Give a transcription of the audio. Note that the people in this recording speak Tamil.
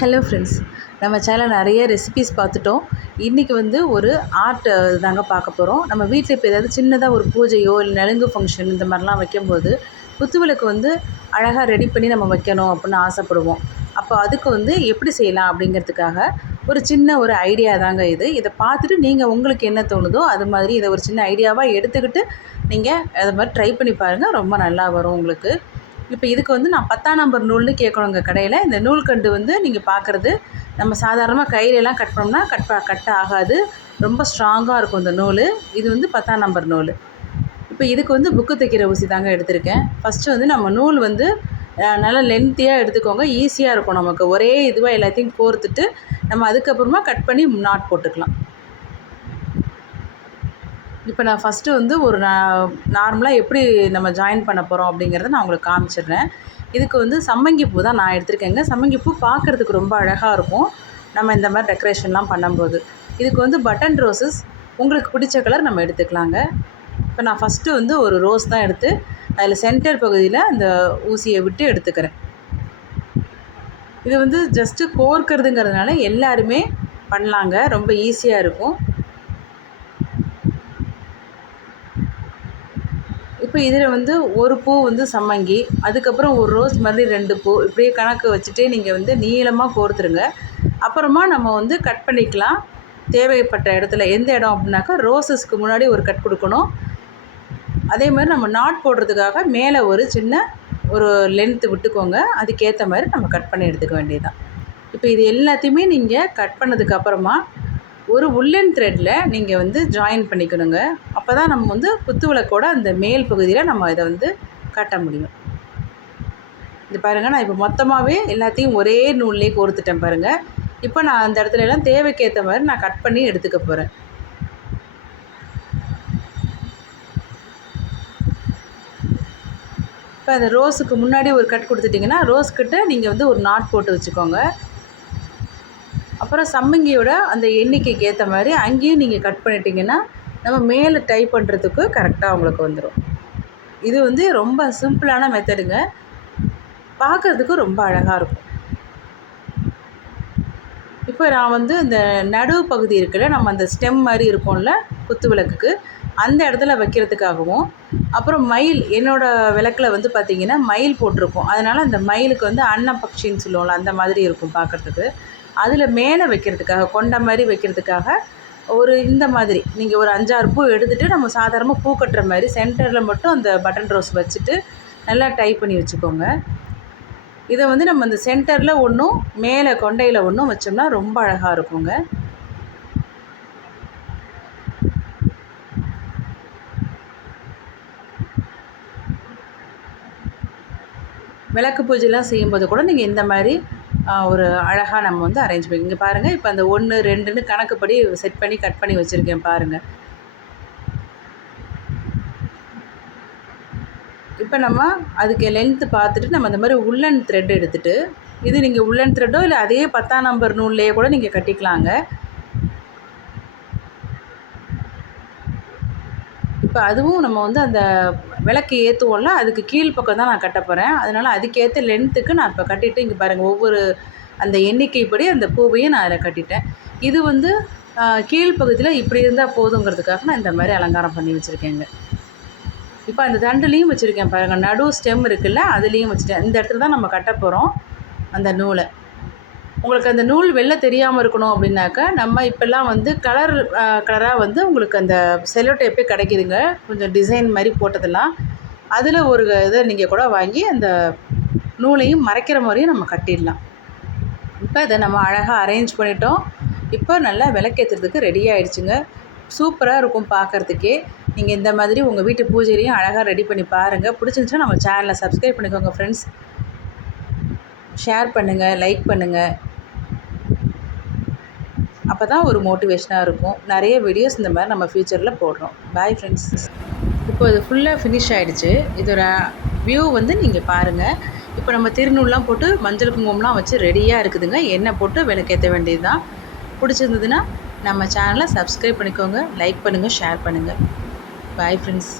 ஹலோ ஃப்ரெண்ட்ஸ் நம்ம சேனல் நிறைய ரெசிபிஸ் பார்த்துட்டோம். இன்றைக்கி வந்து ஒரு ஆர்ட் தாங்க பார்க்க போகிறோம் நம்ம வீட்டில் இப்போ ஏதாவது சின்னதாக ஒரு பூஜையோ இல்லை நலுங்கு ஃபங்க்ஷன் இந்த மாதிரிலாம் வைக்கும்போது குத்துவிளக்கு வந்து அழகாக ரெடி பண்ணி நம்ம வைக்கணும் அப்படின்னு ஆசைப்படுவோம். அப்போ அதுக்கு வந்து எப்படி செய்யலாம் அப்படிங்கிறதுக்காக ஒரு சின்ன ஒரு ஐடியா தாங்க இது. இதை பார்த்துட்டு நீங்கள் உங்களுக்கு என்ன தோணுதோ அது மாதிரி இதை ஒரு சின்ன ஐடியாவாக எடுத்துக்கிட்டு நீங்கள் அது மாதிரி ட்ரை பண்ணி பாருங்கள் ரொம்ப நல்லா வரும் உங்களுக்கு. இப்போ இதுக்கு வந்து நான் பத்தாம் நம்பர் நூல்னு கேட்கணுங்க கடையில். இந்த நூல்கண்டு வந்து நீங்கள் பார்க்குறது நம்ம சாதாரணமாக கையிலலாம் கட் பண்ணோம்னா கட் கட் ஆகாது. ரொம்ப ஸ்ட்ராங்காக இருக்கும் இந்த நூல். இது வந்து பத்தாம் நம்பர் நூல். இப்போ இதுக்கு வந்து புக்கு தைக்கிற ஊசி தாங்க எடுத்திருக்கேன். ஃபஸ்ட்டு வந்து நம்ம நூல் வந்து நல்லா லென்த்தியாக எடுத்துக்கோங்க. ஈஸியாக இருக்கும் நமக்கு. ஒரே இதுவாக எல்லாத்தையும் கோர்த்துட்டு நம்ம அதுக்கப்புறமா கட் பண்ணி நாட் போட்டுக்கலாம். இப்போ நான் ஃபஸ்ட்டு வந்து ஒரு நார்மலாக எப்படி நம்ம ஜாயின் பண்ண போகிறோம் அப்படிங்கிறத நான் உங்களுக்கு காமிச்சிடுறேன். இதுக்கு வந்து சம்மங்கி பூ தான் நான் எடுத்திருக்கேங்க. சம்மங்கி பூ பார்க்குறதுக்கு ரொம்ப அழகாக இருக்கும். நம்ம இந்த மாதிரி டெக்கரேஷன்லாம் பண்ணும்போது. இதுக்கு வந்து பட்டன் ரோசஸ் உங்களுக்கு பிடிச்ச கலர் நம்ம எடுத்துக்கலாங்க. இப்போ நான் ஃபஸ்ட்டு வந்து ஒரு ரோஸ் தான் எடுத்து அதில் சென்டர் பகுதியில் அந்த ஊசியை விட்டு எடுத்துக்கிறேன். இது வந்து ஜஸ்ட்டு கோர்க்கிறதுங்கிறதுனால எல்லாருமே பண்ணலாங்க. ரொம்ப ஈஸியாக இருக்கும். இப்போ இதில் வந்து ஒரு பூ வந்து சம்மங்கி அதுக்கப்புறம் ஒரு ரோஸ் மாதிரி ரெண்டு பூ இப்படியே கணக்கு வச்சுட்டே நீங்கள் வந்து நீளமாக கோர்த்துருங்க. அப்புறமா நம்ம வந்து கட் பண்ணிக்கலாம். தேவைப்பட்ட இடத்துல எந்த இடம் அப்படின்னாக்கா ரோசஸ்க்கு முன்னாடி ஒரு கட் கொடுக்கணும். அதே மாதிரி நம்ம நாட் போடுறதுக்காக மேலே ஒரு சின்ன ஒரு லென்த்து விட்டுக்கோங்க. அதுக்கேற்ற மாதிரி நம்ம கட் பண்ணி எடுத்துக்க வேண்டியதுதான். இப்போ இது எல்லாத்தையுமே நீங்கள் கட் பண்ணதுக்கப்புறமா ஒரு உல்லன் த்ரெட்டில் நீங்கள் வந்து ஜாயின் பண்ணிக்கணுங்க. அப்போ தான் நம்ம வந்து குத்து விளக்கோட அந்த மேல் பகுதியில் நம்ம இதை வந்து கட்ட முடியும். இது பாருங்கள் நான் இப்போ மொத்தமாகவே எல்லாத்தையும் ஒரே நூல்லே கோர்த்துட்டேன் பாருங்கள் இப்போ நான் அந்த இடத்துல எல்லாம் தேவைக்கேற்ற மாதிரி நான் கட் பண்ணி எடுத்துக்க போகிறேன் இப்போ அந்த ரோஸுக்கு முன்னாடி ஒரு கட் கொடுத்துட்டிங்கன்னா ரோஸ்கிட்ட நீங்கள் வந்து ஒரு நாட் போட்டு வச்சுக்கோங்க. அப்புறம் சம்மங்கியோட அந்த எண்ணிக்கைக்கு ஏற்ற மாதிரி அங்கேயும் நீங்கள் கட் பண்ணிட்டீங்கன்னா நம்ம மேலே டைப் பண்ணுறதுக்கு கரெக்டாக உங்களுக்கு வந்துடும் இது வந்து ரொம்ப சிம்பிளான மெத்தடுங்க பார்க்குறதுக்கு ரொம்ப அழகாக இருக்கும். இப்போ நான் வந்து இந்த நடுவு பகுதி இருக்குல்ல நம்ம அந்த ஸ்டெம் மாதிரி இருக்கும்ல குத்து விளக்குக்கு அந்த இடத்துல வைக்கிறதுக்காகவும் அப்புறம் மயில் என்னோடய விளக்கில் வந்து பார்த்திங்கன்னா மயில் போட்டிருக்கும். அதனால் அந்த மயிலுக்கு வந்து அன்னப்பக்ஷின்னு சொல்லுவோம்ல அந்த மாதிரி இருக்கும் பார்க்குறதுக்கு. அதில் மேலே வைக்கிறதுக்காக கொண்ட மாதிரி வைக்கிறதுக்காக ஒரு இந்த மாதிரி. நீங்கள் ஒரு அஞ்சாறு பூ எடுத்துகிட்டு நம்ம சாதாரணமாக பூ கட்டுற மாதிரி சென்டரில் மட்டும் அந்த பட்டன் ரோஸ் வச்சுட்டு நல்லா டைப் பண்ணி வச்சுக்கோங்க. இதை வந்து நம்ம இந்த சென்டரில் ஒன்றும் மேலே கொண்டையில் ஒன்றும் வச்சோம்னா ரொம்ப அழகாக இருக்குங்க. விளக்கு பூஜைலாம் செய்யும்போது கூட நீங்கள் இந்த மாதிரி ஒரு அழகாக நம்ம வந்து அரேஞ்ச் பண்ணி இங்கே பாருங்கள் இப்போ அந்த ஒன்று ரெண்டுன்னு கணக்குப்படி செட் பண்ணி கட் பண்ணி வச்சுருக்கேன் பாருங்கள் இப்போ நம்ம அதுக்கு லென்த்து பார்த்துட்டு நம்ம அந்த மாதிரி உள்ளன் த்ரெட் எடுத்துகிட்டு இது நீங்கள் உள்ளன் த்ரெட்டோ இல்லை அதே பத்தாம் நம்பர் நூல்லையே கூட நீங்கள் கட்டிக்கலாங்க. இப்போ அதுவும் நம்ம வந்து அந்த விளக்கு ஏற்றுவோம்ல அதுக்கு கீழ் பக்கம் தான் நான் கட்ட போகிறேன் அதனால் அதுக்கேற்ற லென்த்துக்கு நான் இப்போ கட்டிட்டு இங்கே பாருங்கள் ஒவ்வொரு அந்த எண்ணிக்கைப்படி அந்த பூவையும் நான் அதில் கட்டிட்டேன். இது வந்து கீழ்ப்பகுதியில் கீழ் பகுதியில் இப்படி இருந்தால் போதுங்கிறதுக்காக நான் இந்த மாதிரி அலங்காரம் பண்ணி வச்சுருக்கேங்க. இப்போ அந்த தண்டுலேயும் வச்சுருக்கேன் பாருங்கள் நடு ஸ்டெம் இருக்குல்ல அதுலேயும் வச்சுட்டேன். இந்த இடத்துல தான் நம்ம கட்ட போகிறோம் அந்த நூலை. உங்களுக்கு அந்த நூல் வெளில தெரியாமல் இருக்கணும் அப்படின்னாக்கா நம்ம இப்போல்லாம் வந்து கலர் கலராக வந்து உங்களுக்கு அந்த செல்லோ டேப்பே கிடைக்குதுங்க. கொஞ்சம் டிசைன் மாதிரி போட்டதெல்லாம். அதில் ஒரு இதை நீங்கள் கூட வாங்கி அந்த நூலையும் மறைக்கிற மாதிரியும் நம்ம கட்டிடலாம். இப்போ இதை நம்ம அழகாக அரேஞ்ச் பண்ணிட்டோம். இப்போ நல்லா விளக்கேற்றுறதுக்கு ரெடி ஆகிடுச்சுங்க சூப்பராக இருக்கும் பார்க்குறதுக்கே நீங்கள் இந்த மாதிரி உங்கள் வீட்டு பூஜையிலையும் அழகாக ரெடி பண்ணி பாருங்கள் பிடிச்சிருந்துச்சுன்னா நம்ம சேனலை சப்ஸ்கிரைப் பண்ணிக்கோங்க ஃப்ரெண்ட்ஸ் ஷேர் பண்ணுங்கள் லைக் பண்ணுங்கள் அப்போ தான் ஒரு மோட்டிவேஷனாக இருக்கும். நிறைய வீடியோஸ் இந்த மாதிரி நம்ம ஃப்யூச்சரில் போடுறோம். பாய் ஃப்ரெண்ட்ஸ் இப்போ இது ஃபுல்லாக ஃபினிஷ் ஆகிடுச்சு இதோட வியூ வந்து நீங்கள் பாருங்கள் இப்போ நம்ம திருநூல்லாம் போட்டு மஞ்சள் குங்குமம்லாம் வச்சு ரெடியாக இருக்குதுங்க. எண்ணெய் போட்டு விளக்கேற்ற வேண்டியது தான் பிடிச்சிருந்ததுன்னா நம்ம சேனலை சப்ஸ்கிரைப் பண்ணிக்கோங்க. லைக் பண்ணுங்கள் ஷேர் பண்ணுங்கள் பாய் ஃப்ரெண்ட்ஸ்